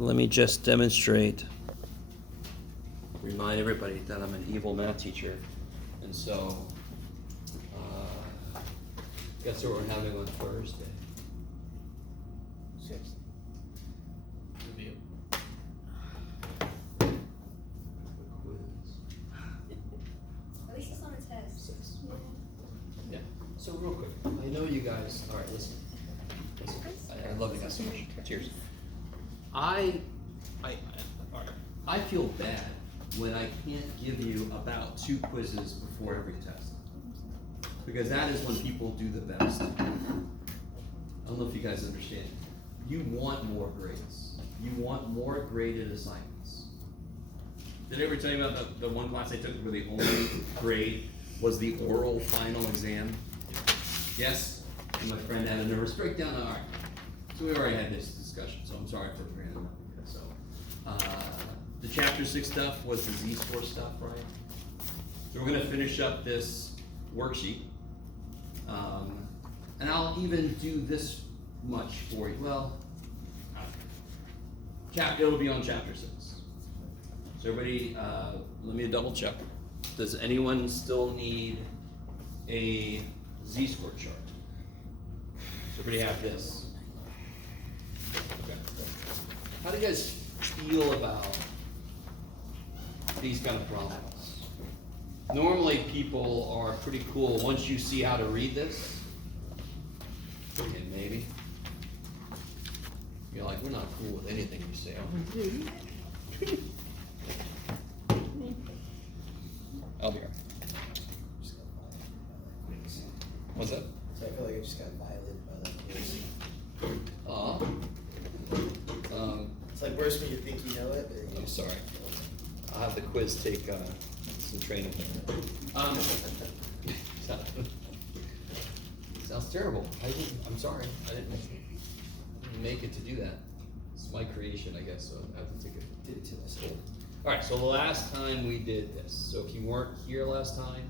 let me just demonstrate. Remind everybody that I'm an evil math teacher. And so, guess what we're having on Thursday? Review. At least it's not a test. Yeah. So real quick, I know you guys. All right, listen. I love you guys so much. Cheers. I feel bad when I can't give you about 2 quizzes before every test, because that is when people do the best. I don't know if you guys understand. You want more grades. You want more graded assignments. Did I ever tell you about the one class I took where the only grade was the oral final exam? Yes? And my friend had a nervous breakdown. All right. So we already had this discussion, so I'm sorry for bringing it up. So, the chapter 6 stuff was the Z-score stuff, right? So we're gonna finish up this worksheet. And I'll even do this much for you. Well, it'll be on chapter 6. So everybody, let me double check. Does anyone still need a Z-score chart? Does everybody have this? Okay. How do you guys feel about these kind of problems? Normally people are pretty cool once you see how to read this. Okay, maybe. You're like, we're not cool with anything you say. I'll be right. What's that? So I feel like I just got violated by that quiz. It's like worse when you think you know it, but I'm sorry. I'll have the quiz take some training. Sounds terrible. I'm sorry. I didn't make it to do that. It's my creation, I guess, so I have to take it. did it to myself. All right, so the last time we did this, so if you weren't here last time,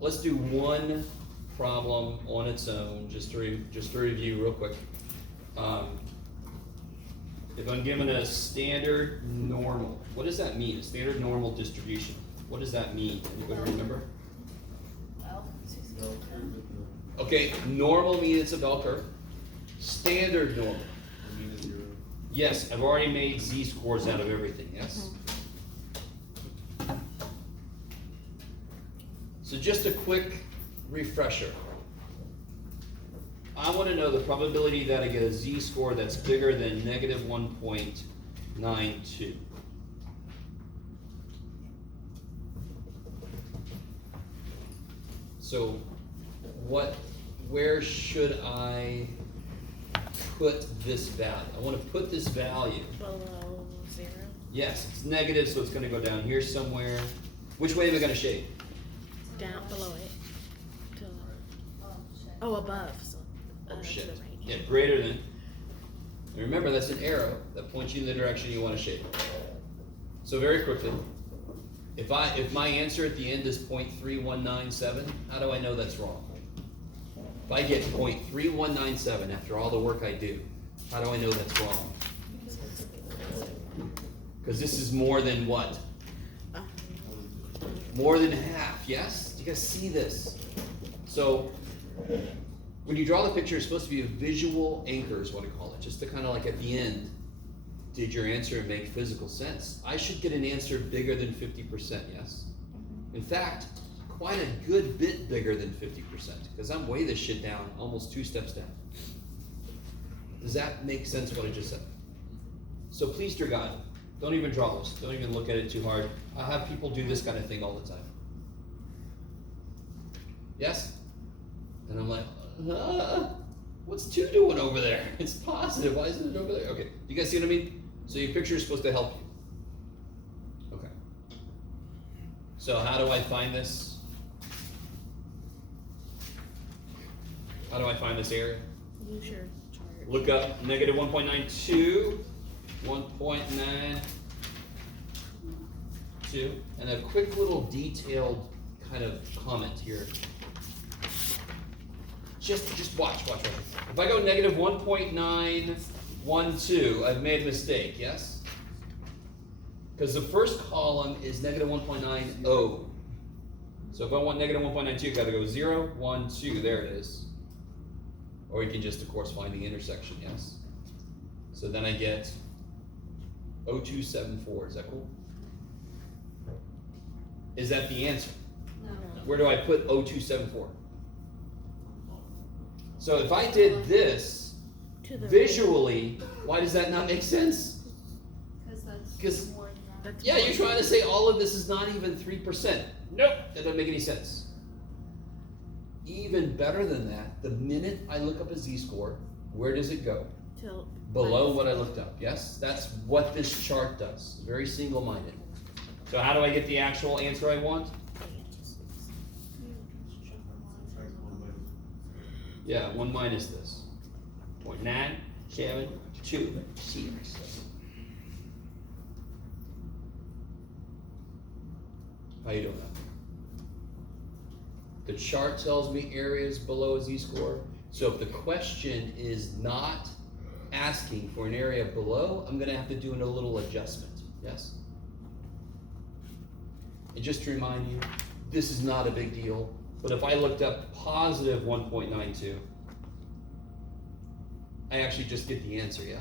let's do one problem on its own, just to review real quick. If I'm given a standard normal, what does that mean? A standard normal distribution. What does that mean? Anybody remember? Okay, normal means it's a bell curve. Standard normal. Yes, I've already made z-scores out of everything, yes? So just a quick refresher. I want to know the probability that I get a z-score that's bigger than negative 1.92. So where should I put this value? I want to put this value below 0. Yes, it's negative, so it's going to go down here somewhere. Which way am I going to shape? Down below it. To, oh, above. So, Oh shit. to the right. Yeah, greater than. And remember, that's an arrow that points you in the direction you want to shape. So very quickly, if my answer at the end is 0.3197, how do I know that's wrong? If I get 0.3197 after all the work I do, how do I know that's wrong? Because this is more than what? More than half, yes? Do you guys see this? So, when you draw the picture, it's supposed to be a visual anchor is what I call it. Just to kind of like at the end, did your answer make physical sense? I should get an answer bigger than 50%, yes? In fact, quite a good bit bigger than 50%, because I'm way this shit down, almost 2 steps down. Does that make sense what I just said? So please, dear God, don't even draw this. Don't even look at it too hard. I have people do this kind of thing all the time. Yes? And I'm like, what's 2 doing over there? It's positive. Why isn't it over there? Okay, you guys see what I mean? So your picture is supposed to help you. Okay. So how do I find this? How do I find this area? Use your chart. Look up negative 1.92, 1.92, and a quick little detailed kind of comment here. Just watch. If I go negative 1.9, 1, 2. I've made a mistake, yes? Because the first column is negative 1.90. So if I want negative 1.92, I've got to go 0, 1, 2. There it is. Or you can just, of course, find the intersection, yes? So then I get 0274. Is that cool? Is that the answer? No. Where do I put 0274? So if I did this To the visually, why does that not make sense? Because that's 'Cause- more than that. That's Yeah, you're trying to say all of this is not even 3%. Nope, that doesn't make any sense. Even better than that, the minute I look up a z-score, where does it go? till Below what I looked up, yes? That's what this chart does, very single-minded. So how do I get the actual answer I want? Yeah, 1 minus this. 0.972. How you doing? The chart tells me areas below a z-score. So if the question is not asking for an area below, I'm gonna have to do a little adjustment, yes? And just to remind you, this is not a big deal, but if I looked up positive 1.92, I actually just get the answer, yeah?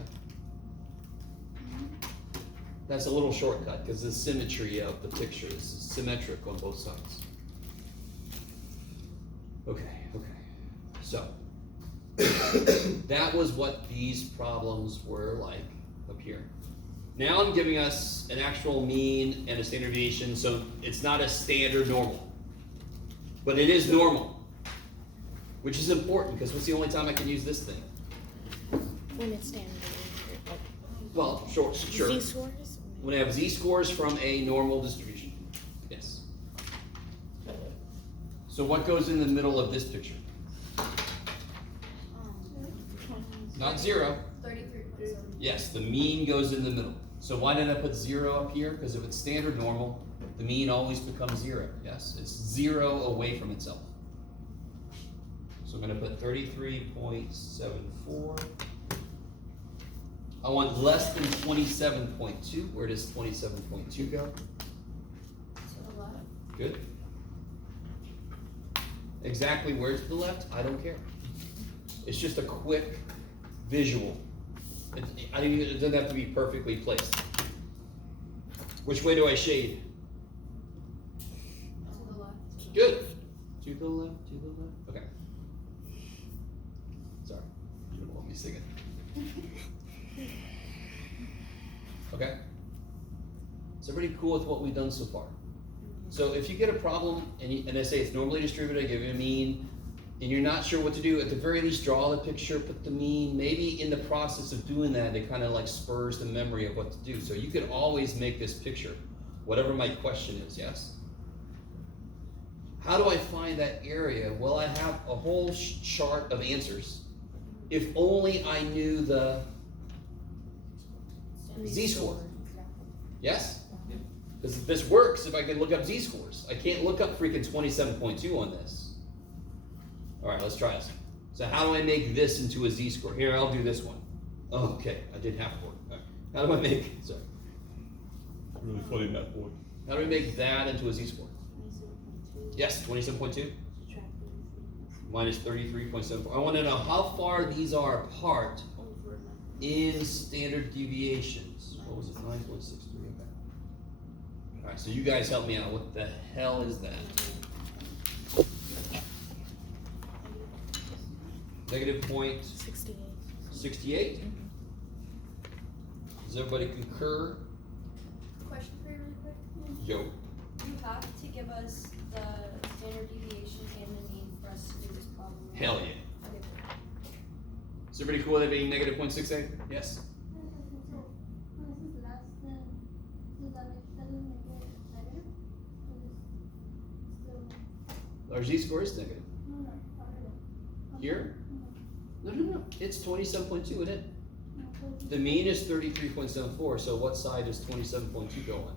That's a little shortcut, because the symmetry of the picture is symmetric on both sides. Okay. So, that was what these problems were like up here. Now I'm giving us an actual mean and a standard deviation, so it's not a standard normal. But it is normal, which is important, because what's the only time I can use this thing? when it's standard. Well, sure. Z-scores? When I have z-scores from a normal distribution, yes. So what goes in the middle of this picture? Not 0. 33.7. Yes, the mean goes in the middle. So why did I put 0 up here? Because if it's standard normal, the mean always becomes 0. Yes, it's 0 away from itself. So I'm going to put 33.74. I want less than 27.2. Where does 27.2 go? To the left. Good. Exactly where to the left, I don't care. It's just a quick visual. It doesn't have to be perfectly placed. Which way do I shade? To the left. Good. To the left, Okay. Sorry, you don't want me singing. Okay. Is everybody cool with what we've done so far? So if you get a problem and I say it's normally distributed, I give you a mean, and you're not sure what to do, at the very least draw the picture, put the mean. Maybe in the process of doing that, it kind of like spurs the memory of what to do. So you can always make this picture, whatever my question is, yes? How do I find that area? Well, I have a whole chart of answers. If only I knew the z-score. Yes? Because this works if I can look up z-scores. I can't look up freaking 27.2 on this. All right, let's try this. So how do I make this into a z-score? Here, I'll do this one. Oh, okay, I did half for it. Right. How do I make, sorry. Really funny math boy. How do we make that into a z-score? Yes, 27.2 minus 33.74. I want to know how far these are apart in standard deviations. What was it, 9.63? Okay. All right, so you guys help me out. What the hell is that? Negative 68. 0.68. Does everybody concur? Question for you really quick. Yo. You have to give us the standard deviation and the mean for us to do this problem. Hell yeah. Okay. Is everybody cool with it being negative 0.68? Yes? Our z-score is negative. Here? No. It's 27.2, isn't it? The mean is 33.74, so what side does 27.2 go on?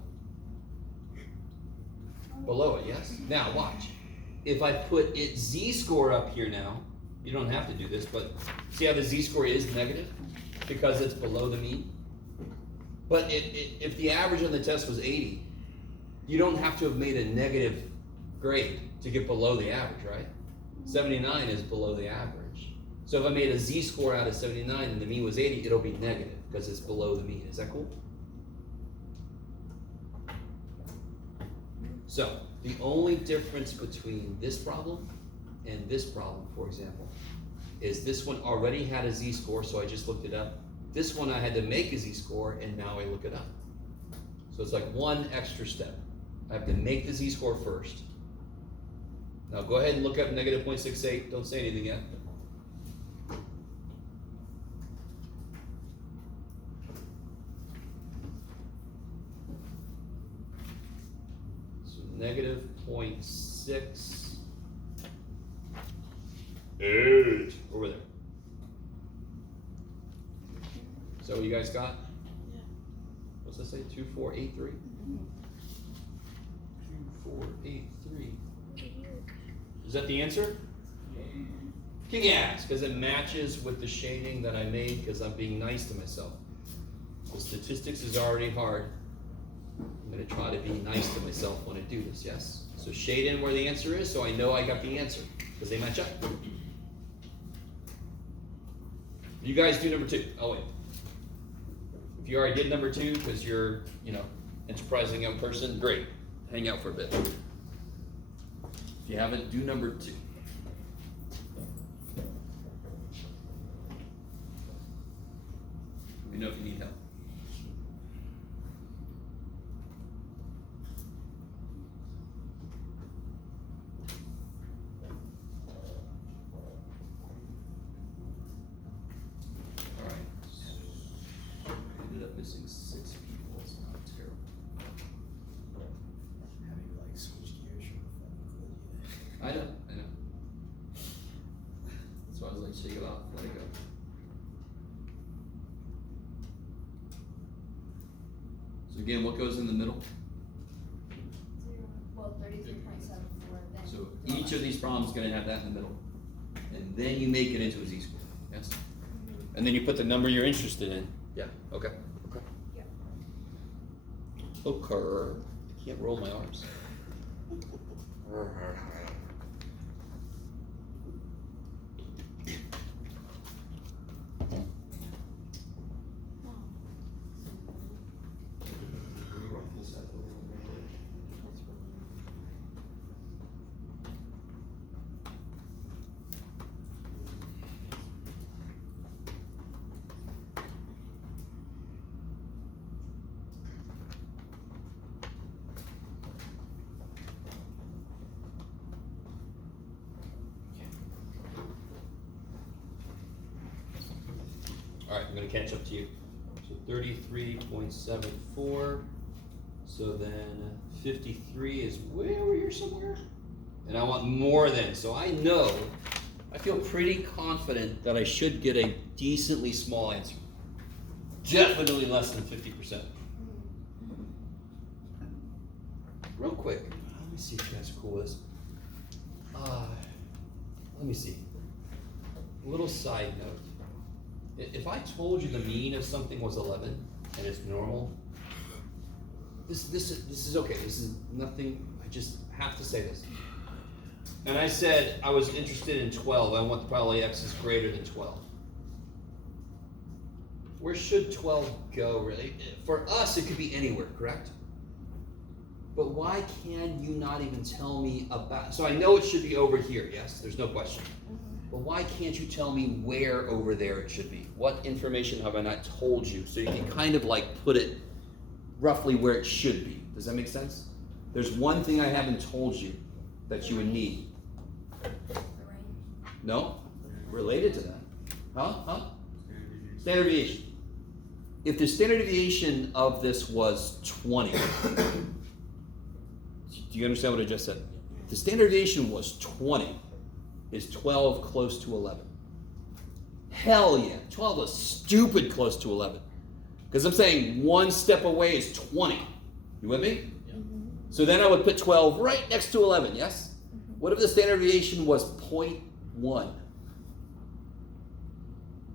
Below it, yes? Now, watch. If I put its z-score up here now, You don't have to do this, but see how the z-score is negative? Because it's below the mean? But if the average on the test was 80, you don't have to have made a negative grade to get below the average, right? 79 is below the average. So if I made a z-score out of 79 and the mean was 80, it'll be negative because it's below the mean. Is that cool? So the only difference between this problem and this problem, for example, is this one already had a z-score, so I just looked it up. This one I had to make a z-score, and now I look it up. So it's like one extra step. I have to make the z-score first. Now go ahead and look up negative 0.68. Don't say anything yet. So negative 0.68 over there. So what you guys got? Yeah. What's that say? 2483? 2483. Is that the answer? Kick ass, because it matches with the shading that I made because I'm being nice to myself. So statistics is already hard. I'm going to try to be nice to myself when I do this, yes? So shade in where the answer is so I know I got the answer because they match up. You guys do number 2. Oh, wait. If you already did number 2 because you're, enterprising young person, great. Hang out for a bit. If you haven't, do number 2. Let me know if you need help. All right. I ended up missing 6 people. It's not terrible. Having to like switch gears from the fucking quiz, I know. That's why I was like, shake it off, let it go. So again, what goes in the middle? 33.74. So each of these problems is gonna have that in the middle. And then you make it into a z-score, yes? And then you put the number you're interested in. Yeah, okay. Yep. Okay. I can't roll my arms. All right, I'm gonna catch up to you. So 33.74. So then 53 is way over here somewhere. And I want more than, so I know, I feel pretty confident that I should get a decently small answer. Definitely less than 50%. Real quick, let me see if you guys are cool with this. Let me see. A little side note. If I told you the mean of something was 11 and it's normal, this is okay. This is nothing. I just have to say this. And I said I was interested in 12. I want the probability x is greater than 12. Where should 12 go, really? For us, it could be anywhere, correct? But why can you not even tell me about? So I know it should be over here. Yes, there's no question. But why can't you tell me where over there it should be? What information have I not told you? So you can kind of like put it roughly where it should be. Does that make sense? There's one thing I haven't told you that you would need. No? Related to that. Huh? Standard deviation. If the standard deviation of this was 20, do you understand what I just said? If the standard deviation was 20, is 12 close to 11? Hell yeah, 12 is stupid close to 11. Because I'm saying one step away is 20. You with me? Yeah. So then I would put 12 right next to 11, yes? What if the standard deviation was 0.1?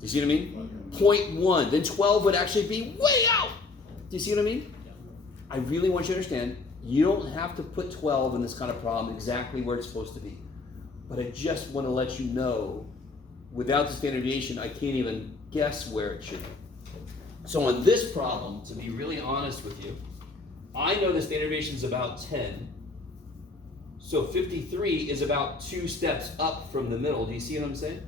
Do you see what I mean? 0.1. Then 12 would actually be way out. Do you see what I mean? I really want you to understand, you don't have to put 12 in this kind of problem exactly where it's supposed to be. But I just want to let you know, without the standard deviation, I can't even guess where it should be. So on this problem, to be really honest with you, I know the standard deviation is about 10. So 53 is about 2 steps up from the middle. Do you see what I'm saying?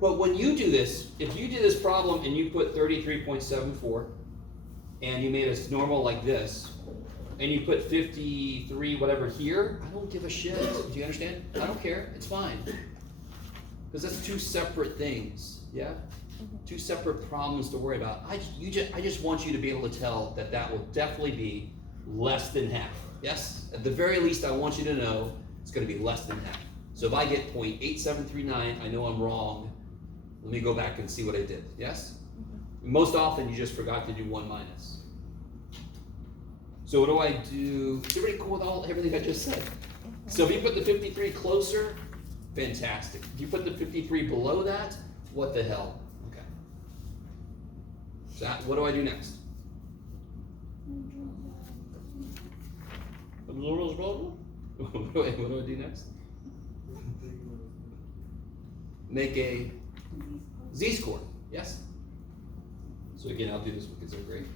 But when you do this, if you do this problem and you put 33.74 and you made a normal like this, and you put 53 whatever here, I don't give a shit. Do you understand? I don't care. It's fine. Because that's 2 separate things. Yeah? 2 separate problems to worry about. I just want you to be able to tell that that will definitely be less than half. Yes? At the very least, I want you to know it's going to be less than half. So if I get 0.8739, I know I'm wrong. Let me go back and see what I did. Yes? Most often, you just forgot to do 1 minus. So what do I do? Is everybody cool with everything I just said? So if you put the 53 closer, fantastic. If you put the 53 below that, what the hell? Okay. So what do I do next? What do I do next? Make a z-score. Yes? So again, I'll do this because they're great.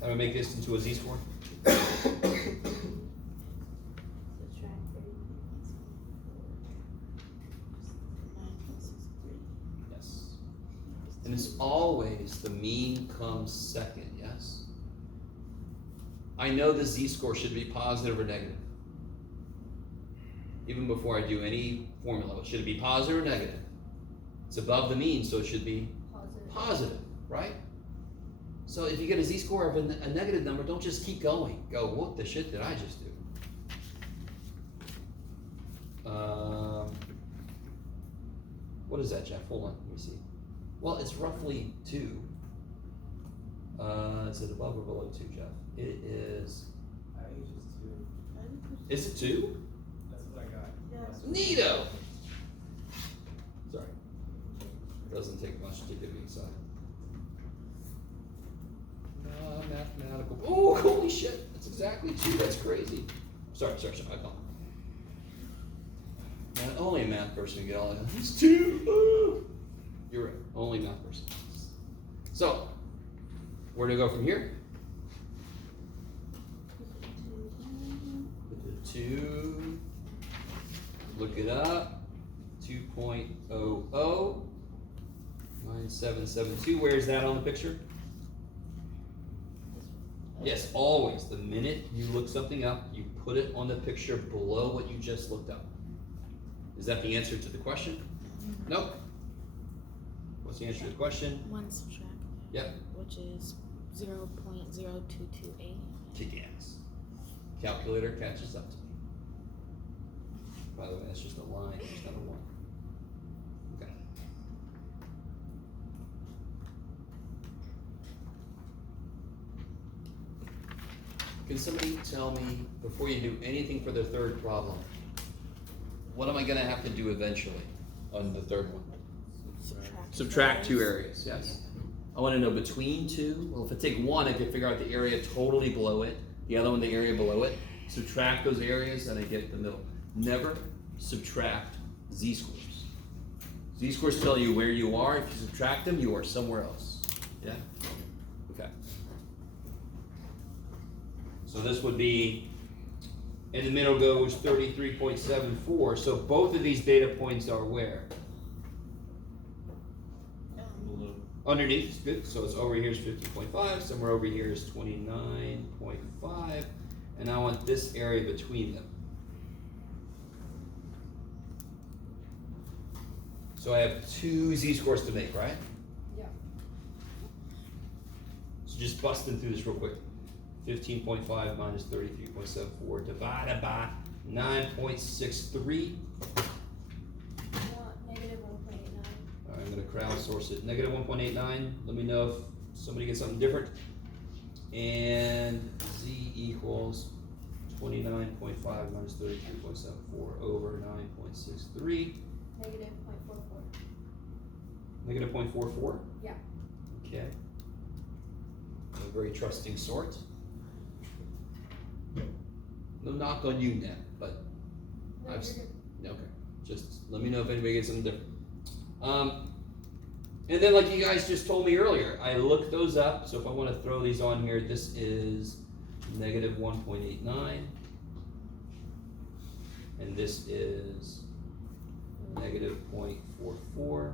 How do I make this into a z-score? Yes. And it's always the mean comes second, yes? I know the z-score should be positive or negative. Even before I do any formula, should it be positive or negative? It's above the mean, so it should be positive, right? So if you get a z-score of a negative number, don't just keep going. Go, what the shit did I just do? What is that, Jeff? Hold on, let me see. Well, it's roughly 2. Is it above or below 2, Jeff? It is. I think it's 2. Is it 2? That's what I got. Neato! Sorry. Doesn't take much to get me excited. Mathematical. Oh, holy shit! That's exactly 2. That's crazy. Sorry. I thought. Man, only a math person can get all that. It's 2. Oh. You're right. Only math person. So, where do I go from here? Put the 2. Look it up. 2.009772. Where is that on the picture? Yes, always. The minute you look something up, you put it on the picture below what you just looked up. Is that the answer to the question? Nope. What's the answer to the question? 1 subtract. Yep. Which is 0.0228. Kick ass. Calculator catches up to me. By the way, that's just a line, it's not a 1. Okay. Can somebody tell me, before you do anything for the third problem, what am I gonna have to do eventually on the third one? Subtract 2 areas, yes? I wanna know between 2. Well, if I take 1, I can figure out the area totally below it, the other one, the area below it. Subtract those areas and I get the middle. Never subtract z-scores. Z-scores tell you where you are. If you subtract them, you are somewhere else. Yeah? Okay. So this would be, in the middle goes 33.74. So both of these data points are where? Below. Underneath, good. So it's over here is 50.5. Somewhere over here is 29.5. And I want this area between them. So I have 2 z-scores to make, right? Yeah. So just busting through this real quick. 15.5 minus 33.74 divided by 9.63. Negative 1.89. I'm going to crowdsource it. Negative 1.89. Let me know if somebody gets something different. And z equals 29.5 minus 33.74 over 9.63. Negative 0.44. Negative 0.44? Yeah. Okay. I'm a very trusting sort. No knock on you, Nat, but No, I've you're s- good. okay. Just let me know if anybody gets something different. And then, like you guys just told me earlier, I looked those up. So if I want to throw these on here, this is negative 1.89, and this is negative 0.44.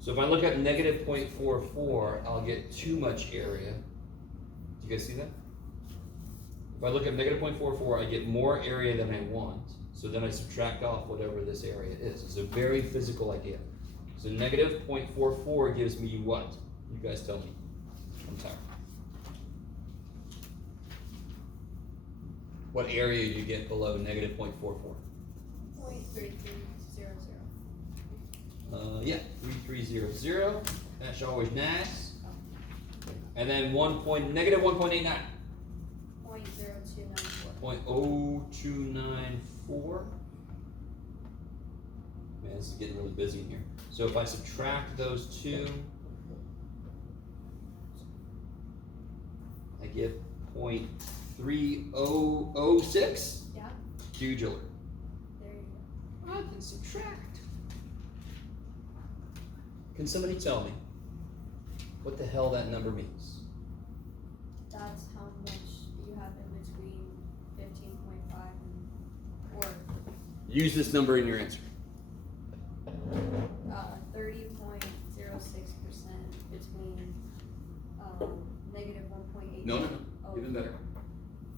So if I look at negative 0.44, I'll get too much area. Do you guys see that? If I look at negative 0.44, I get more area than I want. So then I subtract off whatever this area is. It's a very physical idea. So negative 0.44 gives me what? You guys tell me. I'm tired. What area do you get below negative 0.44? 0.3300. Yeah, 3300. That's always nice. And then negative 1.89. 0.0294. 0.0294. Man, this is getting really busy in here. So if I subtract those two, I get 0.3006. Yeah, Huge alert. there you go. I can subtract. Can somebody tell me what the hell that number means? That's how much you have in between 15.5 or Use this number in your answer. 30.06% between negative 1.8. No. Oh, Even better.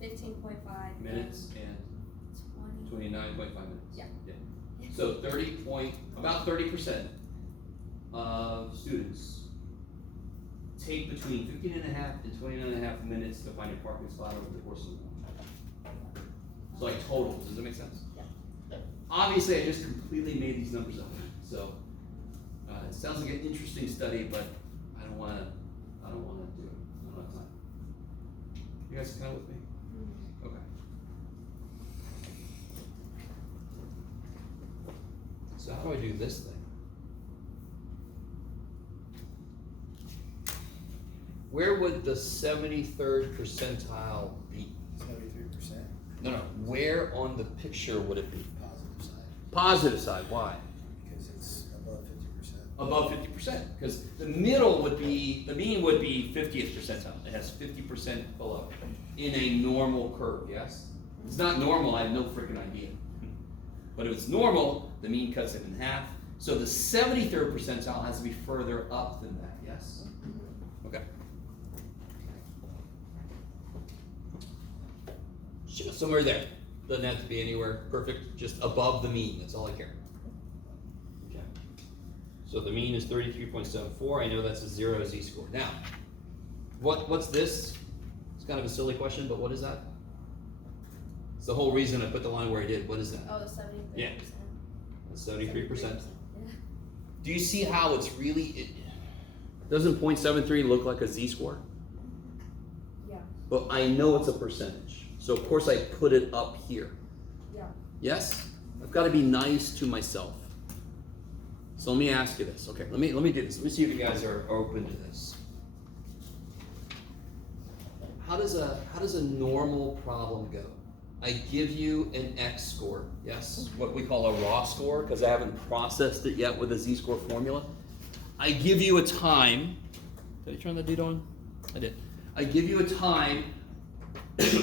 15.5 Minutes and and 20. 29.5 minutes. Yeah. So about 30% of students take between 15 and a half and 29 and a half minutes to find a parking spot over the course of the morning. So like total, does that make sense? Yeah. Obviously, I just completely made these numbers up. So it sounds like an interesting study, but I don't want to do it. I don't have time. You guys kind of with me? Okay. So how do I do this thing? Where would the 73rd percentile be? 73%. No. Where on the picture would it be? Positive side. Positive side. Why? Because it's above 50%. Above 50%. Because the mean would be 50th percentile. It has 50% below in a normal curve. Yes. If it's not normal, I have no freaking idea. But if it's normal, the mean cuts it in half. So the 73rd percentile has to be further up than that. Yes. Okay. Somewhere there. Doesn't have to be anywhere perfect, just above the mean. That's all I care. Okay. So the mean is 33.74. I know that's a 0 z-score. Now, what's this? It's kind of a silly question, but what is that? It's the whole reason I put the line where I did. What is that? Oh, the 73%. Yeah. That's 73%. Yeah. Do you see how it's really, doesn't 0.73 look like a z-score? Yeah. But I know it's a percentage. So of course I put it up here. Yeah. Yes? I've got to be nice to myself. So let me ask you this. Okay, let me do this. Let me see if you guys are open to this. How does a normal problem go? I give you an X score, yes? What we call a raw score, because I haven't processed it yet with a z-score formula. I give you a time. Did I turn that dude on? I did. I give you a time.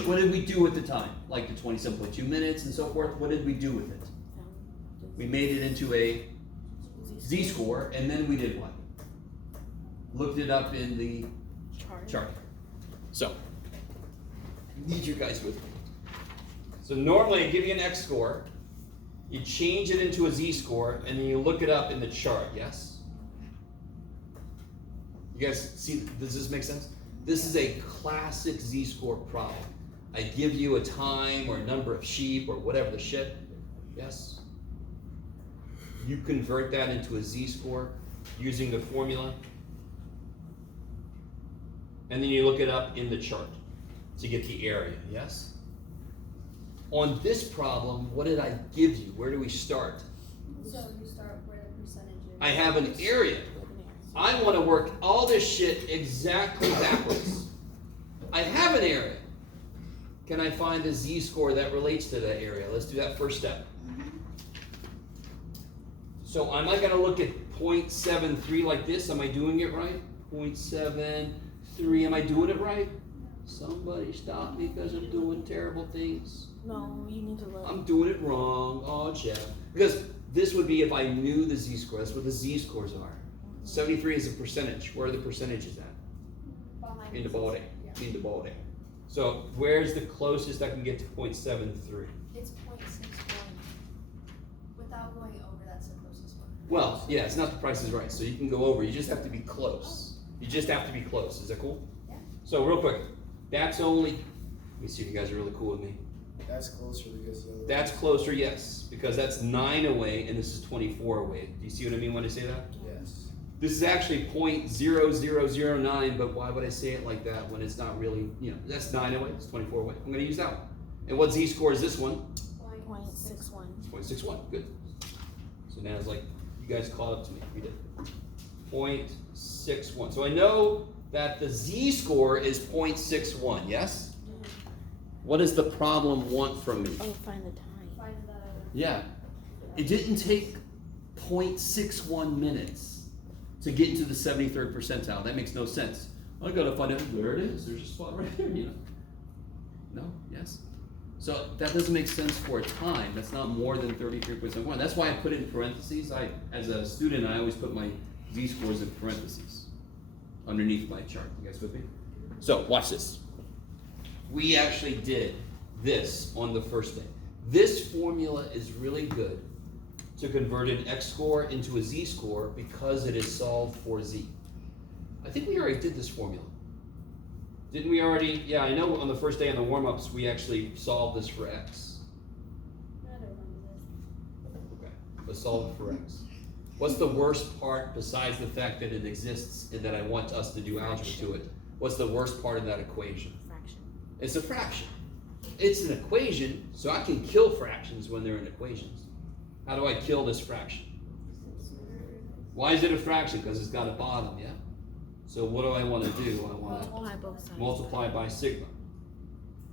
What did we do with the time? Like the 27.2 minutes and so forth. What did we do with it? We made it into a z-score, and then we did what? Looked it up in the chart. So, I need you guys with me. So normally I give you an X score, you change it into a Z-score, and then you look it up in the chart, yes? You guys see, does this make sense? This is a classic Z-score problem. I give you a time or a number of sheep or whatever the shit, yes? You convert that into a Z-score using the formula, and then you look it up in the chart to get the area, yes? On this problem, what did I give you? Where do we start? So you start where the percentage I have an area. I want to work all this shit exactly backwards. I have an area. Can I find a z-score that relates to that area? Let's do that first step. So am I going to look at 0.73 like this? Am I doing it right? 0.73, am I doing it right? Somebody stop me because I'm doing terrible things. No, you need to look. I'm doing it wrong. Oh, Jeff. Because this would be if I knew the z-score. That's what the z-scores are. 73 is a percentage. Where are the percentages at? Behind In the us. ballgame. Yeah. In the ballgame. So where's the closest I can get to 0.73? It's 0.61. Without going over, that's the closest one. Well, yeah, it's not the Price is Right. So you can go over. You just have to be close. You just have to be close. Is that cool? Yeah. So real quick, that's only. Let me see if you guys are really cool with me. That's closer because the other That's closer, yes, because that's 9 away and this is 24 away. Do you see what I mean when I say that? Yes. This is actually 0.0009, but why would I say it like that when it's not really, that's 9 away, it's 24 away. I'm gonna use that one. And what z-score is this one? 0.61. It's 0.61, good. So now it's like, you guys caught up to me, we did. 0.61, so I know that the z-score is 0.61, yes? What does the problem want from me? Oh, find the time. Find the. Yeah, it didn't take 0.61 minutes to get into the 73rd percentile. That makes no sense. I gotta find out where it is. There's a spot right there, No, yes. So that doesn't make sense for a time. That's not more than 33.1. That's why I put it in parentheses. As a student, I always put my z-scores in parentheses underneath my chart. You guys with me? So watch this. We actually did this on the first day. This formula is really good to convert an x-score into a z-score because it is solved for z. I think we already did this formula. Didn't we already? Yeah, I know on the first day on the warm-ups we actually solved this for x. I don't remember Okay, let's solve it for x. What's the worst part besides the fact that it exists and that I want us to do algebra to it? What's the worst part of that equation? Fraction. It's a fraction. It's an equation, so I can kill fractions when they're in equations. How do I kill this fraction? Why is it a fraction? Because it's got a bottom, yeah? So what do I want to do? I want to Multiply both sides. multiply by sigma.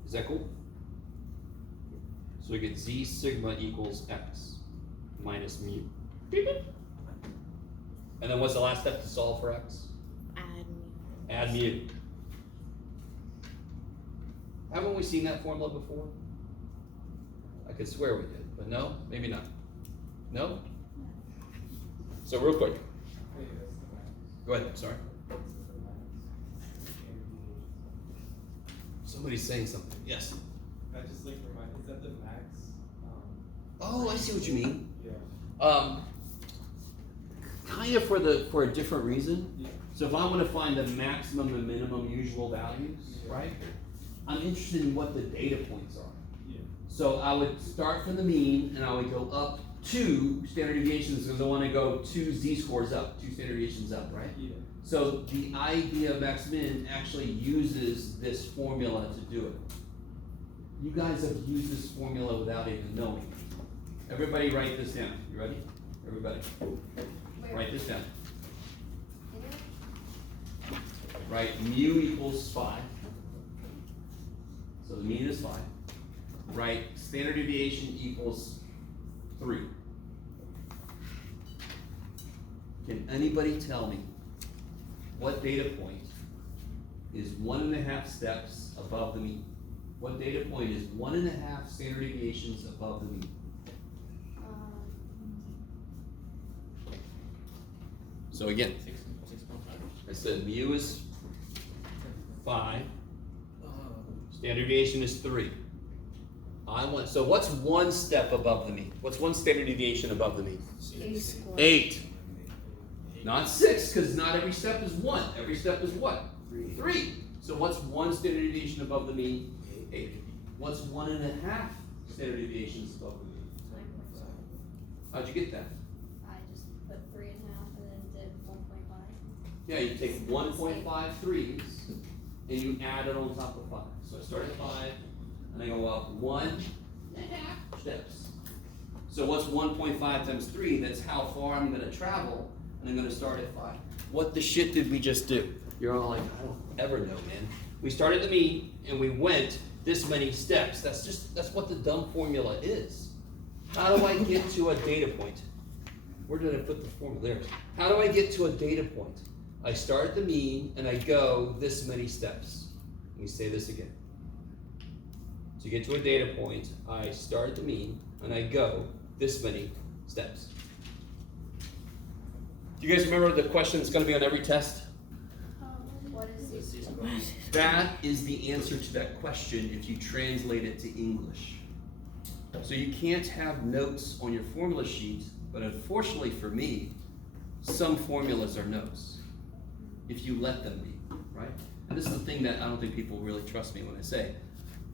Is that cool? So we get z sigma equals x minus mu. And then what's the last step to solve for x? Add mu. Add mu. Haven't we seen that formula before? I could swear we did, but no, maybe not. No? So real quick, Wait, that's the max. go ahead, sorry. That's the max. Somebody's saying something, yes. I just like remind, is that the max? Oh, I see what you mean. Yeah. Kind of for a different reason. Yeah. So if I want to find the maximum and minimum usual values, right? I'm interested in what the data points are. Yeah. So I would start from the mean and I would go up 2 standard deviations because I want to go 2 z-scores up, 2 standard deviations up, right? Yeah. So the idea of max-min actually uses this formula to do it. You guys have used this formula without even knowing it. Everybody write this down. You ready? Everybody, Where? write this down. In it? Right, mu equals 5. So the mean is 5. Right, standard deviation equals 3. Can anybody tell me what data point is 1.5 steps above the mean? What data point is 1.5 standard deviations above the mean? So again, I said mu is 5. Standard deviation is 3. So what's 1 step above the mean? What's 1 standard deviation above the mean? A square. 8. Not 6, because not every step is 1. Every step is what? 3. So what's 1 standard deviation above the mean? 8. What's 1.5 standard deviations above the mean? 9.5. How'd you get that? I just put 3.5 and then did 1.5. Yeah, you take 1.5 threes and you add it on top of 5. So I start at 5 and I go up 1.5 steps. So what's 1.5 times 3? That's how far I'm going to travel and I'm gonna start at 5. What the shit did we just do? You're all like, I don't ever know, man. We started the mean, and we went this many steps. That's what the dumb formula is. How do I get to a data point? Where did I put the formula? There. How do I get to a data point? I start at the mean, and I go this many steps. Let me say this again. To get to a data point, I start at the mean, and I go this many steps. Do you guys remember the question that's going to be on every test? What is Let's see this? some- That is the answer to that question if you translate it to English. So you can't have notes on your formula sheet, but unfortunately for me, some formulas are notes, if you let them be, right? And this is the thing that I don't think people really trust me when I say.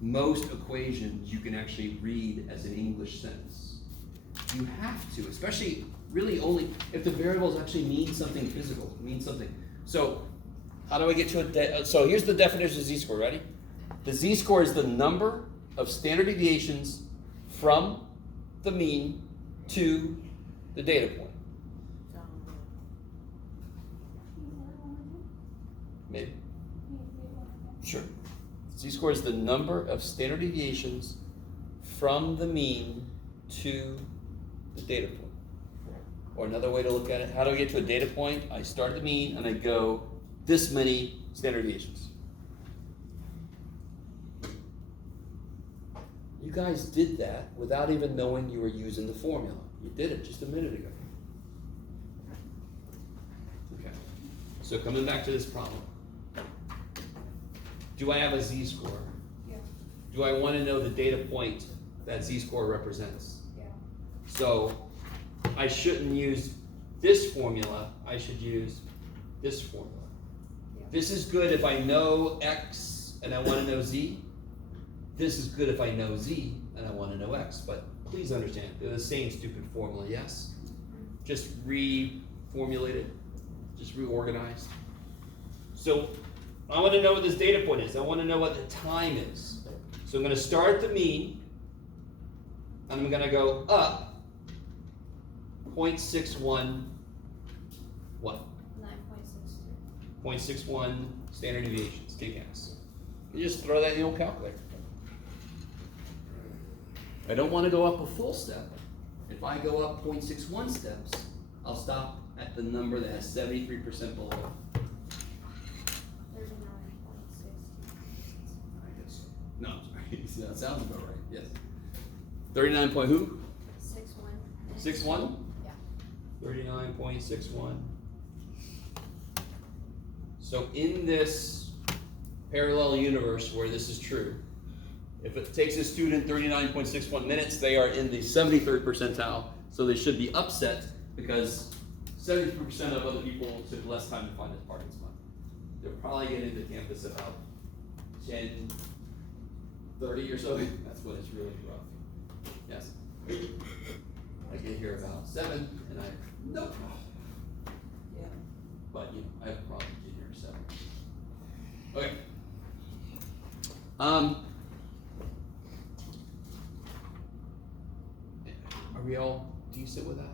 Most equations you can actually read as an English sentence. You have to, especially really only if the variables actually mean something physical, mean something. So how do I get to so here's the definition of z-score, ready? The z-score is the number of standard deviations from the mean to the data point. Maybe. Sure. Z-score is the number of standard deviations from the mean to the data point. Or another way to look at it, how do I get to a data point? I start at the mean and I go this many standard deviations. You guys did that without even knowing you were using the formula. You did it just a minute ago. Okay. So coming back to this problem. Do I have a z-score? Yeah. Do I want to know the data point that z-score represents? Yeah. So I shouldn't use this formula, I should use this formula. Yeah. This is good if I know x and I want to know z. This is good if I know z and I want to know x. But please understand, they're the same stupid formula, yes? Just reformulated, just reorganized. So I want to know what this data point is. I want to know what the time is. So I'm going to start at the mean, and I'm going to go up 0.61, what? 9.63. 0.61 standard deviations, take x. You just throw that in the old calculator. I don't want to go up a full step. If I go up 0.61 steps, I'll stop at the number that has 73% below it. 39.6. I guess. No, I'm sorry. That sounds about right. Yes. 39 point who? 6.1. 61? Yeah. 39.61. So in this parallel universe where this is true, if it takes a student 39.61 minutes, they are in the 73rd percentile, so they should be upset because 73% of other people took less time to find this parking spot. They're probably getting to campus about 10:30 or so. That's when it's really rough. Yes. I get here about 7, and nope. Yeah. But I have a problem getting here at 7. Okay. Are we all decent with that?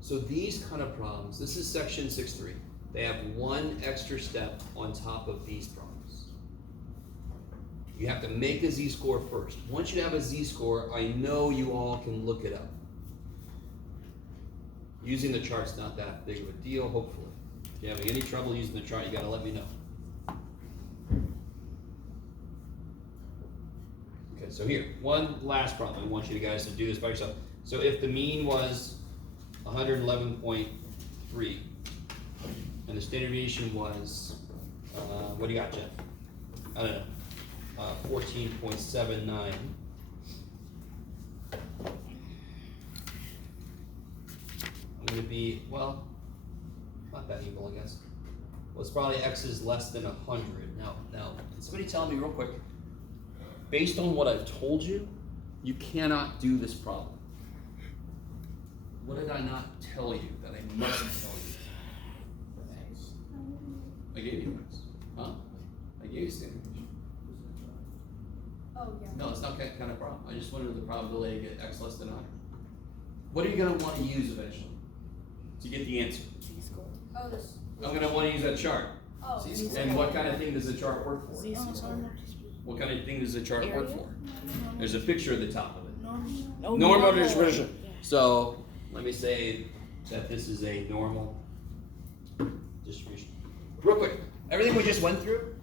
So these kind of problems, this is section 6.3. They have one extra step on top of these problems. You have to make a z-score first. Once you have a z-score, I know you all can look it up. Using the chart's not that big of a deal, hopefully. If you're having any trouble using the chart, you gotta let me know. Okay, so here, one last problem. I want you guys to do this by yourself. So if the mean was 111.3, and the standard deviation was, what do you got, Jeff? I don't know, 14.79. I'm gonna be, well, not that evil, I guess. Well, it's probably x is less than 100. Now, can somebody tell me real quick, based on what I've told you, you cannot do this problem. What did I not tell you that I must tell you? I gave you x. Huh? I gave you standard deviation. Oh, yeah. No, it's not that kind of problem. I just wanted the probability to get x less than 100. What are you going to want to use eventually to get the answer? Oh, this. I'm gonna wanna use that chart. Oh. Z-score. And what kind of thing does the chart work for? Z-score. What kind of thing does the chart work Area? for? There's a picture at the top of it. Oh, Normal no. distribution. Yeah. So, let me say that this is a normal distribution. Real quick, everything we just went through,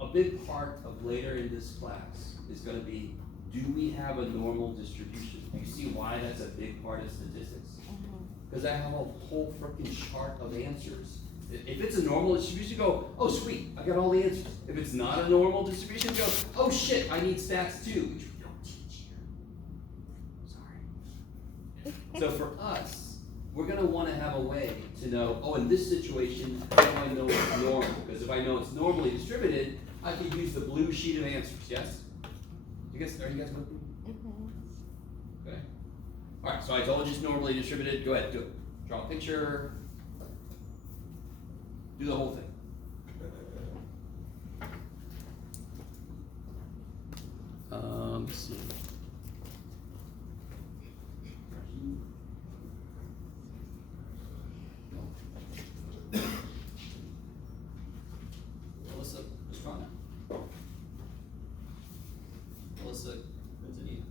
a big part of later in this class is gonna be, do we have a normal distribution? Do you see why that's a big part of statistics? Because I have a whole freaking chart of answers. If it's a normal distribution, you go, oh sweet, I got all the answers. If it's not a normal distribution, you go, oh shit, I need stats too, which we don't teach here. Sorry. So for us, we're gonna wanna have a way to know, oh, in this situation, how do I know it's normal? Because if I know it's normally distributed, I could use the blue sheet of answers, yes? Are you guys with me? Okay. Alright, so I told you it's normally distributed, go ahead, do it. Draw a picture. Do the whole thing. Let's see. Melissa, what's wrong? Melissa, continue.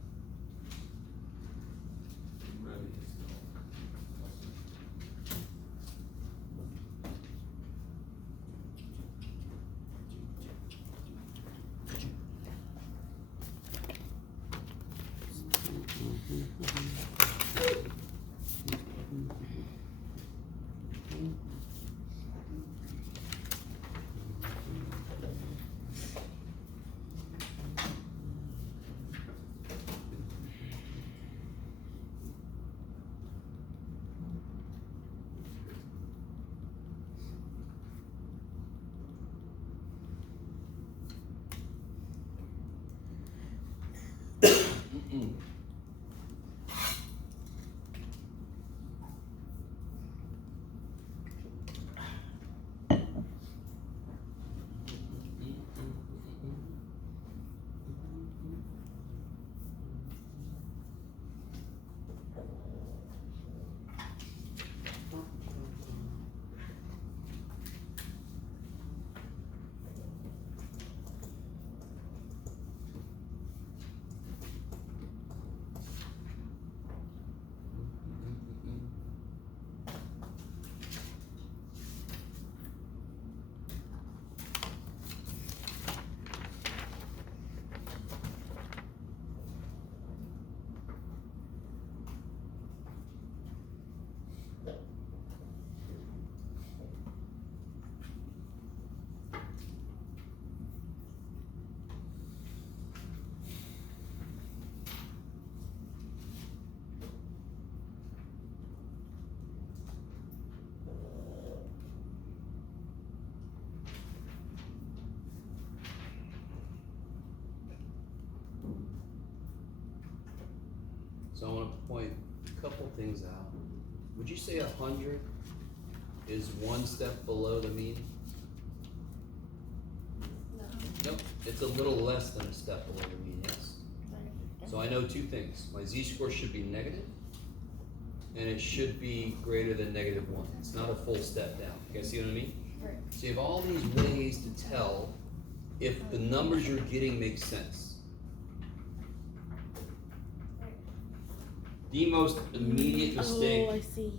So I want to point a couple things out. Would you say 100 is one step below the mean? No. Nope, it's a little less than a step below the mean, yes? So I know two things. My z-score should be negative, and it should be greater than -1. It's not a full step down. You guys see what I mean? Right. So you have all these ways to tell if the numbers you're getting make sense. The most immediate mistake. Oh, I see.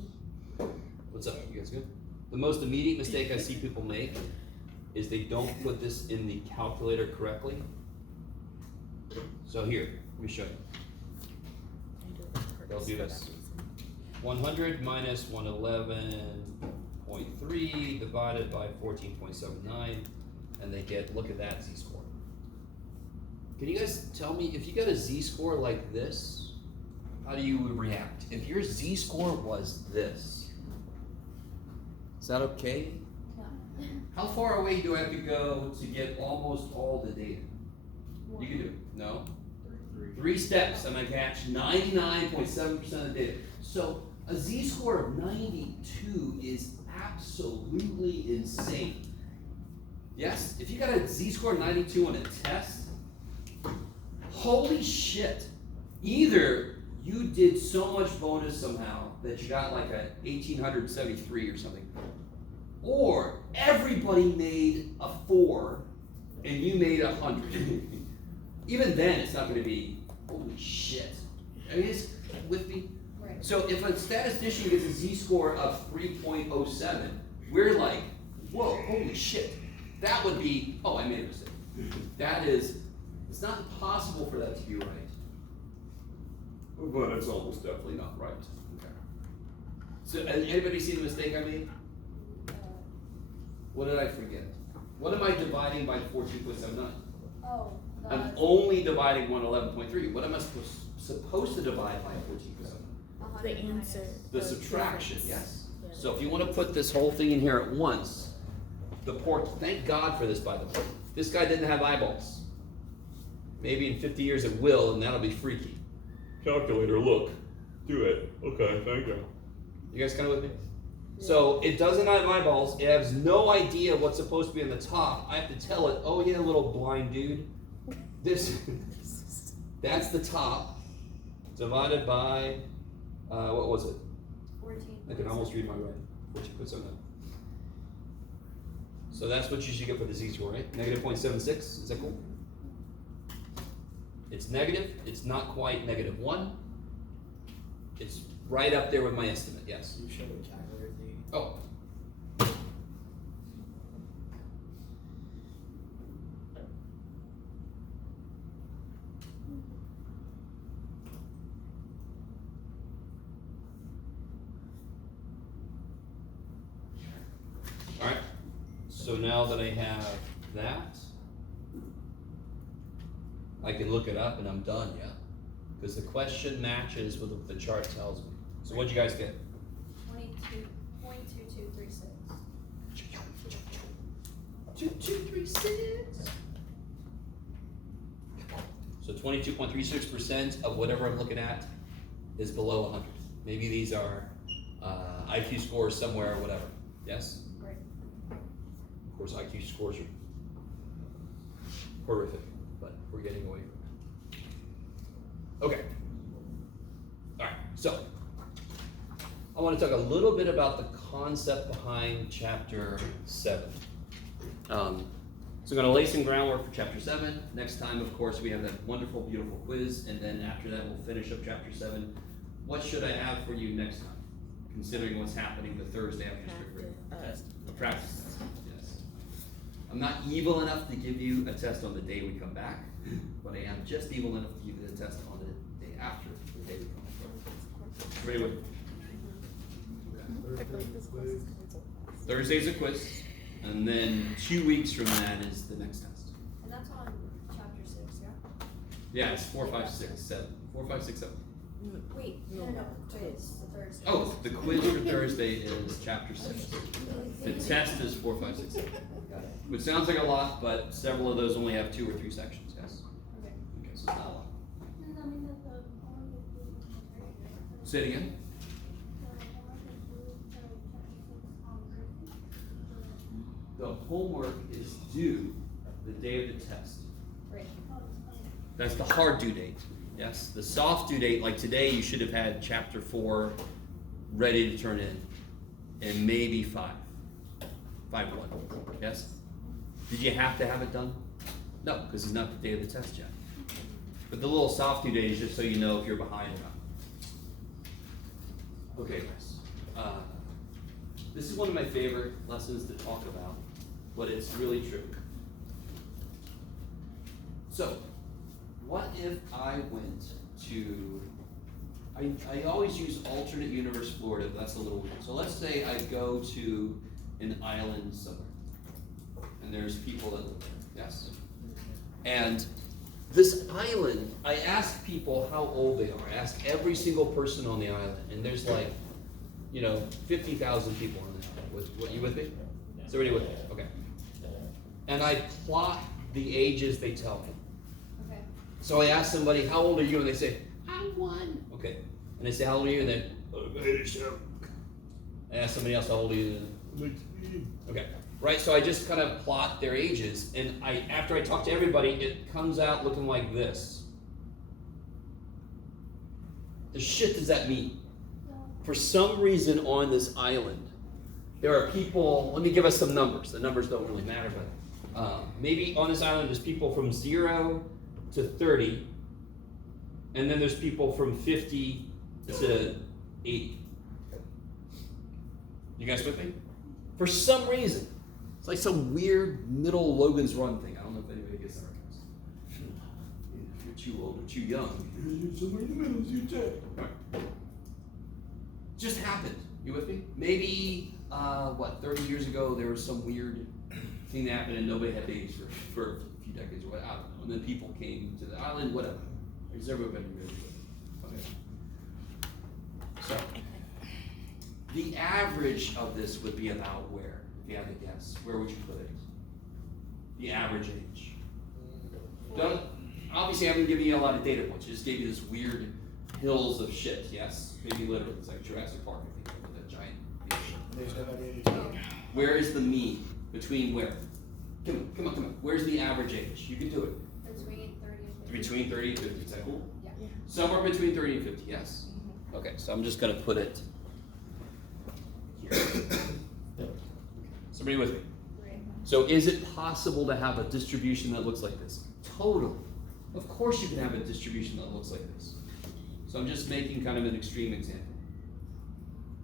What's up? You guys good? The most immediate mistake I see people make is they don't put this in the calculator correctly. So here, let me show you. They'll do this. 100 minus 111.3 divided by 14.79, and they get, look at that z-score. Can you guys tell me, if you got a z-score like this, how do you react? If your z-score was this, is that okay? No. How far away do I have to go to get almost all the data? You can do it. No? 3 steps, and I catch 99.7% of the data. So a z-score of 92 is absolutely insane. Yes? If you got a z-score of 92 on a test, holy shit. Either you did so much bonus somehow that you got like a 1873 or something. Or everybody made a 4 and you made 100. Even then, it's not going to be, holy shit. I mean, it's with me. Right. So if a statistician gets a z-score of 3.07, we're like, whoa, holy shit. That would be, oh, I made a mistake. That is, it's not impossible for that to be right. But it's almost definitely not right. Okay. So, anybody see the mistake I made? What did I forget? What am I dividing by 14.79? Oh, I'm only dividing 111.3. What am I supposed to divide by 14.7? The answer. The subtraction, difference. yes. Yeah. So if you want to put this whole thing in here at once, thank God for this, by the way. This guy didn't have eyeballs. Maybe in 50 years it will, and that'll be freaky. Calculator, look. Do it. Okay, thank you. You guys kind of with me? So it doesn't have eyeballs. It has no idea what's supposed to be on the top. I have to tell it, oh yeah, little blind dude. That's the top divided by, what was it? 14. I can almost read my writing. 14.79. So that's what you should get for the z-score, right? Negative 0.76. Is that cool? It's negative. It's not quite -1. It's right up there with my estimate, yes. You show the calculator thing. Oh. All right. So now that I have that, I can look it up and I'm done, yeah? Because the question matches with what the chart tells me. So what'd you guys get? 22.2236. 2236. So 22.36% of whatever I'm looking at is below 100. Maybe these are IQ scores somewhere or whatever. Yes? Right. Of course, IQ scores are horrific, but we're getting away from it. Okay. All right, so I want to talk a little bit about the concept behind chapter 7. So I'm going to lay some groundwork for chapter 7. Next time, of course, we have that wonderful, beautiful quiz, and then after that, we'll finish up chapter 7. What should I have for you next time, considering what's happening the Thursday after strict break? A practice test, yes. I'm not evil enough to give you a test on the day we come back, but I am just evil enough to give you the test on the day after the day we come back. Ready with me? I feel like this class is coming so fast. Thursday's a quiz, and then 2 weeks from that is the next test. And that's on chapter 6, yeah? Yeah, it's 4, 5, 6, 7. 4, 5, 6, 7. Wait, no, quiz, the Thursday. Oh, the quiz for Thursday is chapter 6. The test is 4, 5, 6, 7. Which sounds like a lot, but several of those only have 2 or 3 sections, yes? Okay. Okay, so it's not a lot. Say it again. The homework is due the day of the test. Right. That's the hard due date. Yes. The soft due date, like today, you should have had chapter 4 ready to turn in, and maybe 5. 5-1. Yes. Did you have to have it done? No, because it's not the day of the test yet. But the little soft due date is just so you know if you're behind or not. Okay, guys. This is one of my favorite lessons to talk about, but it's really true. So, what if I went to, I always use alternate universe Florida, but that's a little weird. So let's say I go to an island somewhere, and there's people that live there, yes? And this island, I ask people how old they are. I ask every single person on the island, and there's like, 50,000 people on the island. What, you with me? Is everybody with me? Okay. And I plot the ages they tell me. Okay. So I ask somebody, how old are you? And they say, I'm 1. Okay. And they say, how old are you? And then, I'm 87. I ask somebody else, how old are you? And okay. Right, so I just kind of plot their ages, and after I talk to everybody, it comes out looking like this. the shit does that mean? For some reason on this island, there are people, let me give us some numbers. The numbers don't really matter, but maybe on this island there's people from 0 to 30, and then there's people from 50 to 80. You guys with me? For some reason, it's like some weird middle Logan's Run thing. I don't know if anybody gets that reference. If you're too old or too young, you're somewhere in the middle, as you say. Just happened. You with me? Maybe 30 years ago there was some weird thing that happened and nobody had babies for a few decades or what, I don't know. And then people came to the island, whatever. Has everybody really? Okay. So the average of this would be about where? If you had to guess, where would you put it? The average age. Don't, obviously I haven't given you a lot of data points. I just gave you this weird hills of shit, yes? Maybe literally, it's like Jurassic Park, I think, with that giant. There's nobody in between. Where is the mean? Between where? Come on. Where's the average age? You can do it. Between 30 and 50. Between 30 and 50, is that cool? Yeah. Somewhere between 30 and 50, yes. Okay, so I'm just gonna put it here. Somebody with me? Right. So is it possible to have a distribution that looks like this? Totally. Of course you can have a distribution that looks like this. So I'm just making kind of an extreme example.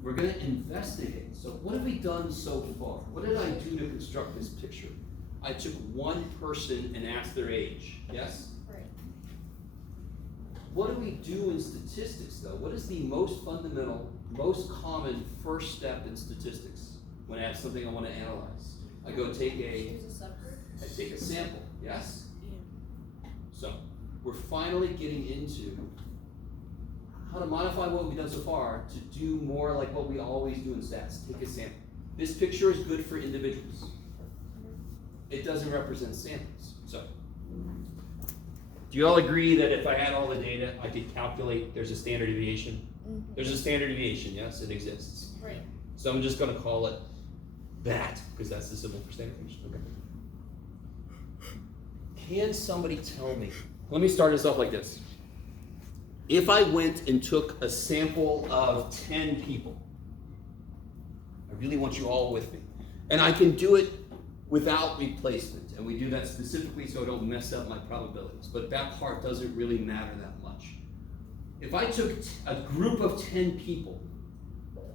We're gonna investigate. So what have we done so far? What did I do to construct this picture? I took one person and asked their age, yes? Right. What do we do in statistics though? What is the most fundamental, most common first step in statistics when I have something I want to analyze? I go take Choose a subgroup. I take a sample, yes? So, we're finally getting into how to modify what we've done so far to do more like what we always do in stats, take a sample. This picture is good for individuals. It doesn't represent samples, so. Do you all agree that if I had all the data, I could calculate there's a standard deviation? There's a standard deviation, yes, it exists. Right. So I'm just gonna call it that, because that's the symbol for standard deviation, okay. Can somebody tell me, let me start this off like this. If I went and took a sample of 10 people, I really want you all with me, and I can do it without replacement, and we do that specifically so I don't mess up my probabilities, but that part doesn't really matter that much. If I took a group of 10 people,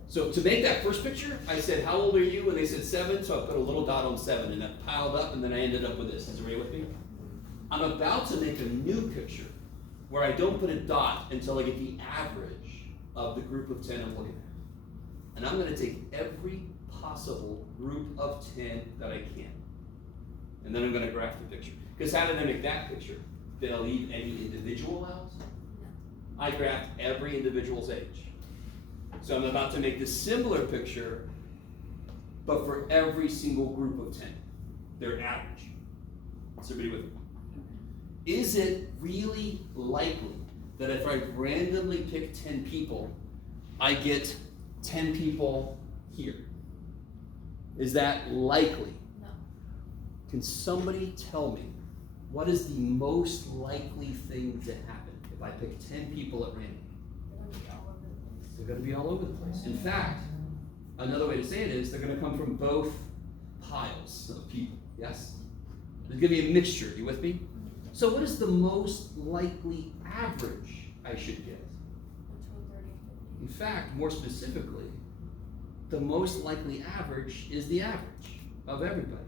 so to make that first picture, I said, how old are you? And they said 7, so I put a little dot on 7, and that piled up, and then I ended up with this. Is everybody with me? I'm about to make a new picture where I don't put a dot until I get the average of the group of 10 I'm looking at. And I'm gonna take every possible group of 10 that I can. And then I'm gonna graph the picture. Because how did I make that picture? Did I leave any individual out? I graphed every individual's age. So I'm about to make this similar picture, but for every single group of 10, their average. Is everybody with me? Is it really likely that if I randomly pick 10 people, I get 10 people here? Is that likely? No. Can somebody tell me what is the most likely thing to happen if I pick 10 people at random? They're gonna be all over the place. They're gonna be all over the place. In fact, another way to say it is they're gonna come from both piles of people, yes? There's gonna be a mixture, you with me? So what is the most likely average I should get? Between 30 and 50. In fact, more specifically, the most likely average is the average of everybody.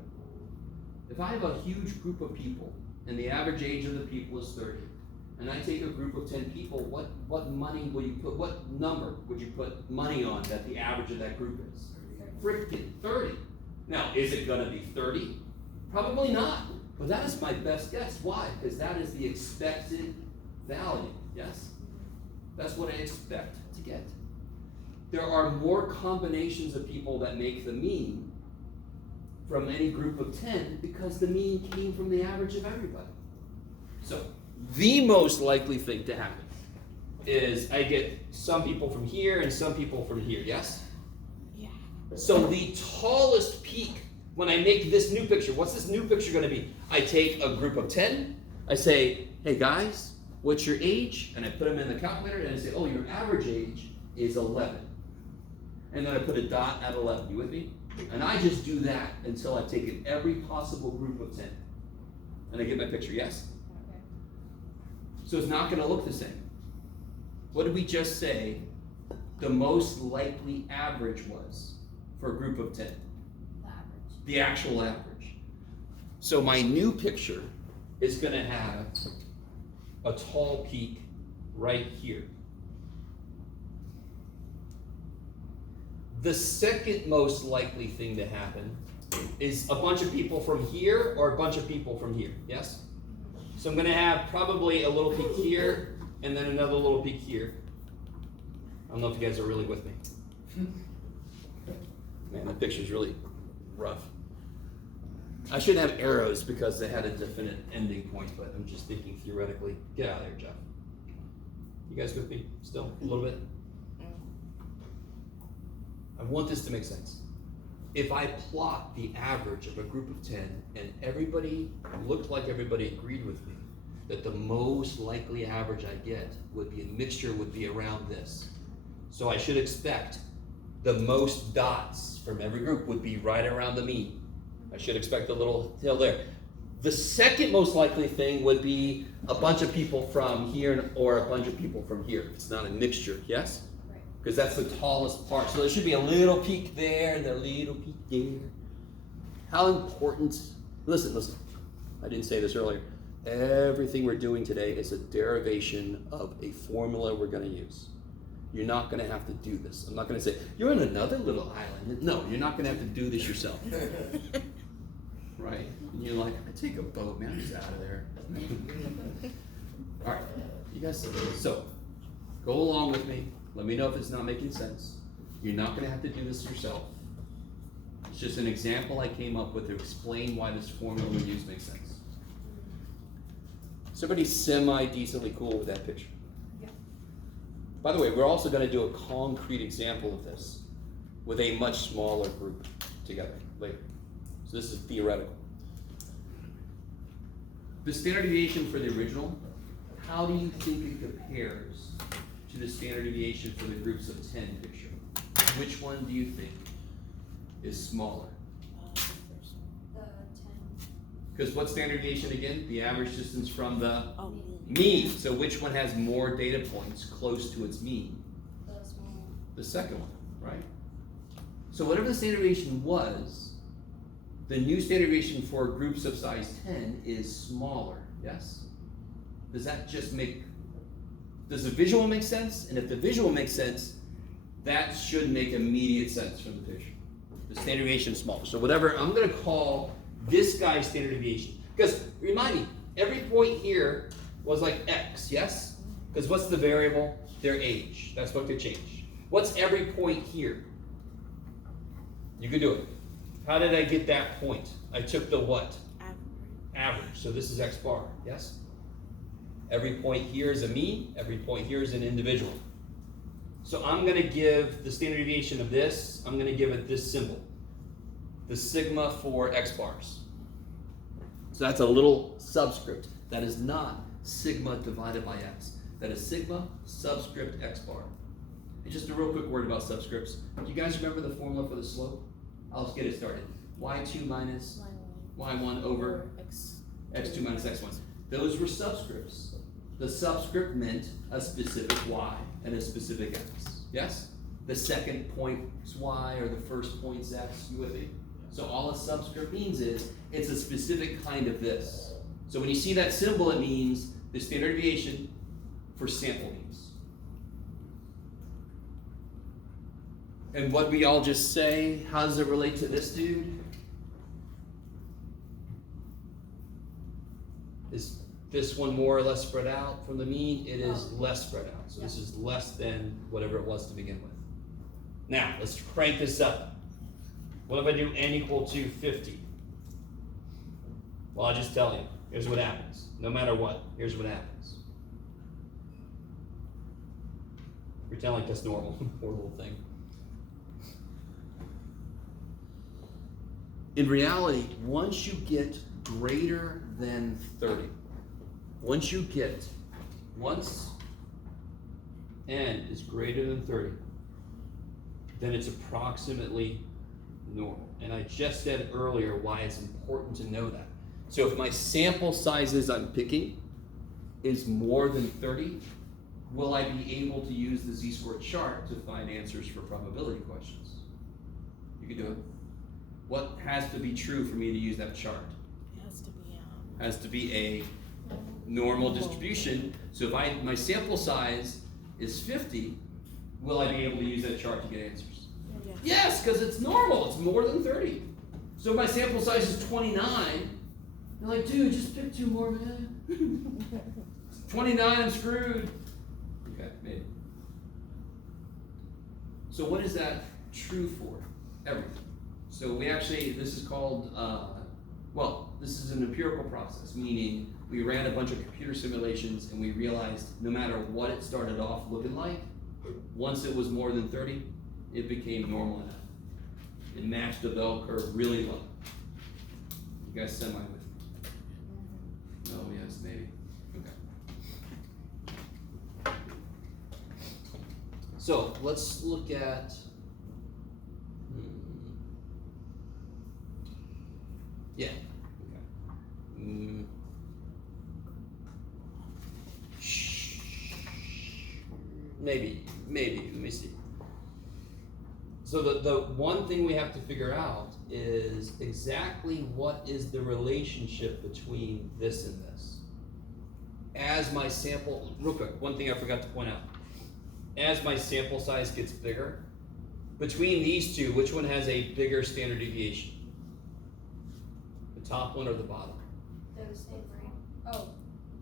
If I have a huge group of people and the average age of the people is 30, and I take a group of 10 people, what money will you put, what number would you put money on that the average of that group is? Freaking 30. Now, is it gonna be 30? Probably not, but that is my best guess. Why? Because that is the expected value, yes? That's what I expect to get. There are more combinations of people that make the mean from any group of 10 because the mean came from the average of everybody. So, the most likely thing to happen is I get some people from here and some people from here, yes? Yeah. So the tallest peak, when I make this new picture, what's this new picture gonna be? I take a group of 10, I say, hey guys, what's your age? And I put them in the calculator and I say, oh, your average age is 11. And then I put a dot at 11. You with me? And I just do that until I've taken every possible group of 10. And I get my picture, yes? Okay. So it's not going to look the same. What did we just say the most likely average was for a group of 10? The average. The actual average. So my new picture is going to have a tall peak right here. The second most likely thing to happen is a bunch of people from here or a bunch of people from here, yes? So I'm going to have probably a little peak here and then another little peak here. I don't know if you guys are really with me. Man, that picture's really rough. I shouldn't have arrows because they had a definite ending point, but I'm just thinking theoretically. Get out of there, Jeff. You guys with me still? A little bit? I want this to make sense. If I plot the average of a group of 10 and everybody looked like everybody agreed with me, that the most likely average I get would be a mixture would be around this. So I should expect the most dots from every group would be right around the mean. I should expect a little tail there. The second most likely thing would be a bunch of people from here or a bunch of people from here. It's not a mixture, yes? Right. Because that's the tallest part. So there should be a little peak there and a little peak there. How important, listen, I didn't say this earlier. Everything we're doing today is a derivation of a formula we're going to use. You're not going to have to do this. I'm not going to say, you're in another little island. No, you're not going to have to do this yourself. Right? And you're like, I take a boat, man, I'm just out of there. All right, you guys, so go along with me. Let me know if it's not making sense. You're not going to have to do this yourself. It's just an example I came up with to explain why this formula we use makes sense. Somebody semi-decently cool with that picture. Yeah. By the way, we're also going to do a concrete example of this with a much smaller group together later. So this is theoretical. The standard deviation for the original, how do you think it compares to the standard deviation for the groups of 10 picture? Which one do you think is smaller? The 10. Because what's standard deviation again? The average distance from the Oh, mean. So which one has more data points close to its mean? The small one. The second one, right? So whatever the standard deviation was, the new standard deviation for groups of size 10 is smaller, yes? Does that just does the visual make sense? And if the visual makes sense, that should make immediate sense from the picture. The standard deviation is smaller. So whatever, I'm gonna call this guy's standard deviation. Because remind me, every point here was like X, yes? Because what's the variable? Their age. That's what could change. What's every point here? You could do it. How did I get that point? I took the what? Average. So this is X bar, yes? Every point here is a mean, every point here is an individual. So I'm gonna give the standard deviation of this, I'm gonna give it this symbol. The sigma for X bars. So that's a little subscript. That is not sigma divided by X. That is sigma subscript X bar. And just a real quick word about subscripts. Do you guys remember the formula for the slope? I'll just get it started. Y2 minus Y1 over X2 minus X1. Those were subscripts. The subscript meant a specific Y and a specific X. Yes? The second point's Y or the first point's X. You with me? So all a subscript means is it's a specific kind of this. So when you see that symbol, it means the standard deviation for sample means. And what we all just say, how does it relate to this dude? Is this one more or less spread out from the mean? It is less spread out. So this is less than whatever it was to begin with. Now, let's crank this up. What if I do n equal to 50? Well, I'll just tell you. Here's what happens. No matter what, here's what happens. Pretend like that's normal. Poor little thing. In reality, once you get greater than 30, once you get Once n is greater than 30, then it's approximately normal. And I just said earlier why it's important to know that. So if my sample sizes I'm picking is more than 30, will I be able to use the z-score chart to find answers for probability questions? You can do it. What has to be true for me to use that chart? Has to be a normal distribution. So if my sample size is 50, will I be able to use that chart to get answers? Yes, because it's normal. It's more than 30. So if my sample size is 29, you're like, dude, just pick 2 more, man. 29, I'm screwed. Okay, maybe. So what is that true for? Everything. So we actually, this is called, this is an empirical process, meaning we ran a bunch of computer simulations and we realized no matter what it started off looking like, once it was more than 30, it became normal enough. It matched the bell curve really well. You guys semi with me? No, yes, maybe. Okay. So let's look at yeah. Okay. Maybe. Let me see. So the one thing we have to figure out is exactly what is the relationship between this and this. As my sample, real quick, one thing I forgot to point out. As my sample size gets bigger, between these two, which one has a bigger standard deviation? The top one or the bottom? They're the same, right? Oh,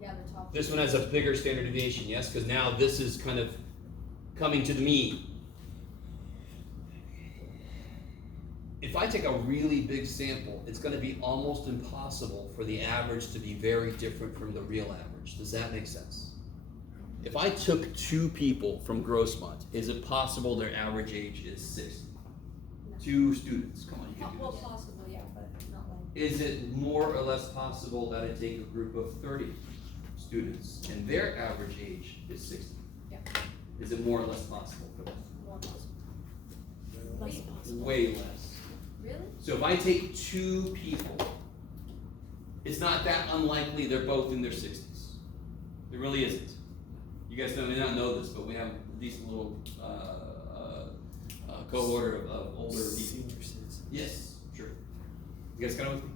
yeah, the top. This one has a bigger standard deviation, yes? Because now this is kind of coming to the mean. If I take a really big sample, it's going to be almost impossible for the average to be very different from the real average. Does that make sense? If I took 2 people from Grossmont, is it possible their average age is 60? No. 2 students, come on, you can do Well, this. possible, yeah, but not like. Is it more or less possible that I take a group of 30 students and their average age is 60? Yeah. Is it more or less possible for them? More possible. Wait. Way less. Really? So if I take 2 people, it's not that unlikely they're both in their 60s. It really isn't. You guys may not know this, but we have a decent little cohort of older people. Senior citizens. Yes, sure. You guys got it with me?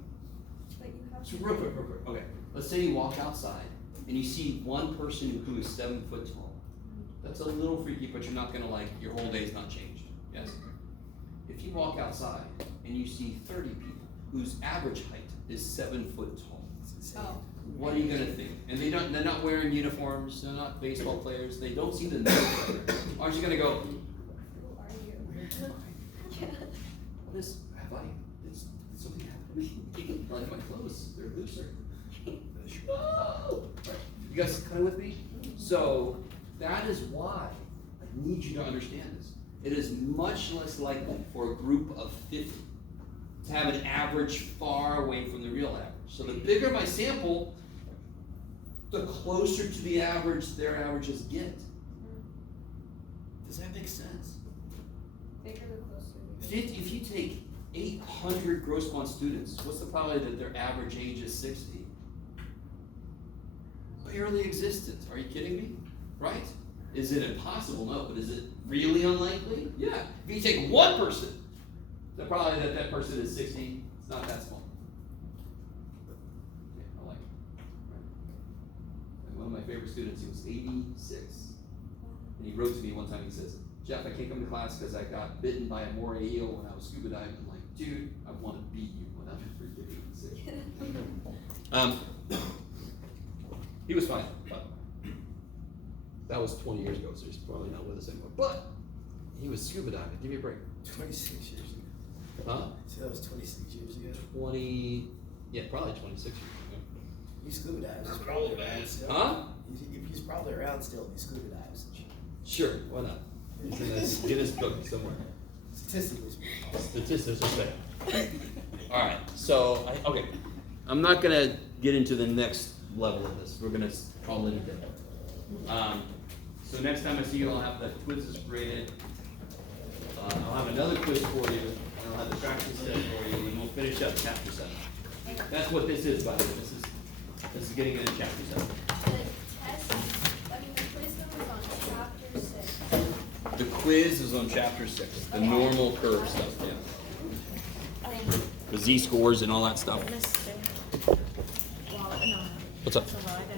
But you have. So real quick. Okay. Let's say you walk outside and you see one person who is 7 foot tall. That's a little freaky, but you're not gonna your whole day's not changed. Yes? If you walk outside and you see 30 people whose average height is 7 foot tall, It's insane. Oh. what are you gonna think? And they're not wearing uniforms, they're not baseball players, they don't seem to know each other. Aren't you gonna go, Who are you? Yeah. what is, did something happen to me? Like my clothes, they're looser. Oh! Right. You guys kind of with me? So that is why I need you to understand this. It is much less likely for a group of 50 to have an average far away from the real average. So the bigger my sample, the closer to the average their averages get. Does that make sense? Bigger the closer. If you take 800 Grossmont students, what's the probability that their average age is 60? Barely existent. Are you kidding me? Right? Is it impossible? No, but is it really unlikely? Yeah. If you take 1 person, the probability that person is 60, it's not that small. Okay, I like it. Right. And one of my favorite students, he was 86. And he wrote to me one time, he says, Jeff, I can't come to class because I got bitten by a moray eel when I was scuba diving. I'm like, dude, I want to beat you when I'm freaking 86. He was fine, but that was 20 years ago, so he's probably not with us anymore. But he was scuba diving. Give me a break. 26 years ago. Huh? So that was 26 years ago. 20, yeah, probably 26 years ago. He scuba dives. He's probably around still. Huh? He's probably around still. He scuba dives. Sure, why not? He's in this Guinness book somewhere. Statistically speaking. Statistics are saying. All right, so okay, I'm not gonna get into the next level of this. We're gonna call it a day. So next time I see you, I'll have the quizzes graded. I'll have another quiz for you, and I'll have the traction set for you, and we'll finish up chapter 7. That's what this is, by the way. This is getting into chapter 7. The test, I mean, the quiz though is on chapter 6. The quiz is on chapter 6, the normal curve stuff, yeah. The Z-scores and all that stuff. Mr. Well, no. What's up? So, well, I gotta